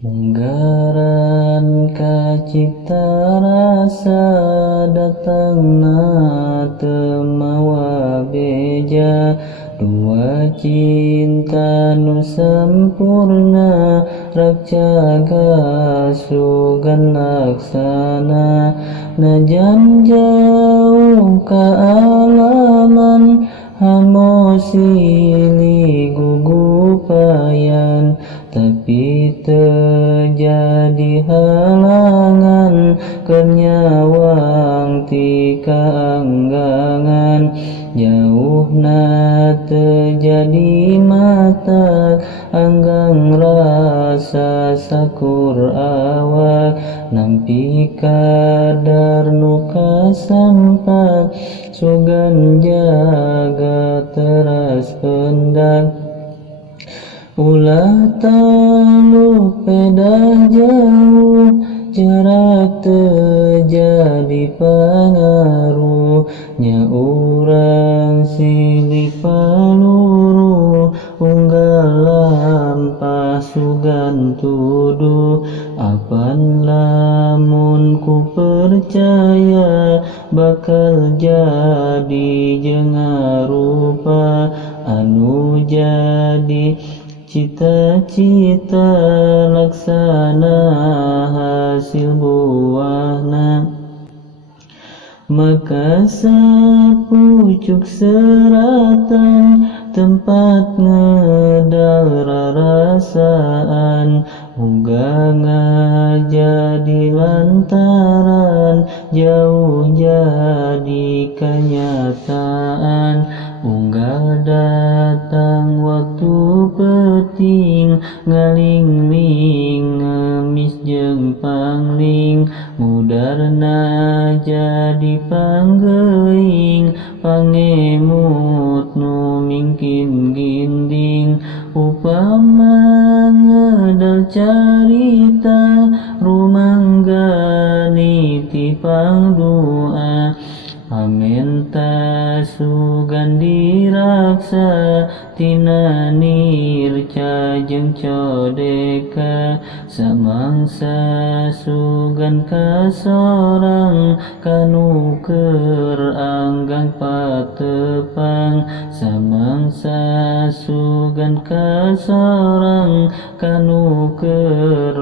Munggaran kacipta rasa datangna temawa beja, dua cinta nu sampurna rak jaga sugan laksana. Najan jauh kaalaman hamo silih gugupayan, tapi terjadi halangan kenyawang ti kaanggangan. Jauhna terjadi mata anggang rasa sakur awak, nampi kadar nu kasampak sugan jaga teras pendak. Ulah taluk pedah jauh, jarak terjadi pengaruh. Nya urang silih paluru, unggal lampah sugan tuduh. Apan lamun ku percaya bakal jadi jeung arupa anu jadi cita-cita laksana hasil buahna. Maka sapucuk seratan tempat ngedal rarasaan, muga ngajadi lantaran jauh jadi kenyataan. Unggal datang waktu peting, ngalingling ngemis jeung pangling, mudarna jadi panggeuing, pangemut nu mingkin ginding. Upama ngedal carita rumanggani ti pangdoa, amenta sugan diraksa tina nirca jeung codeka. Samangsa sugan kasorang kanu keur anggang patepang, samangsa sugan kasorang kanu keur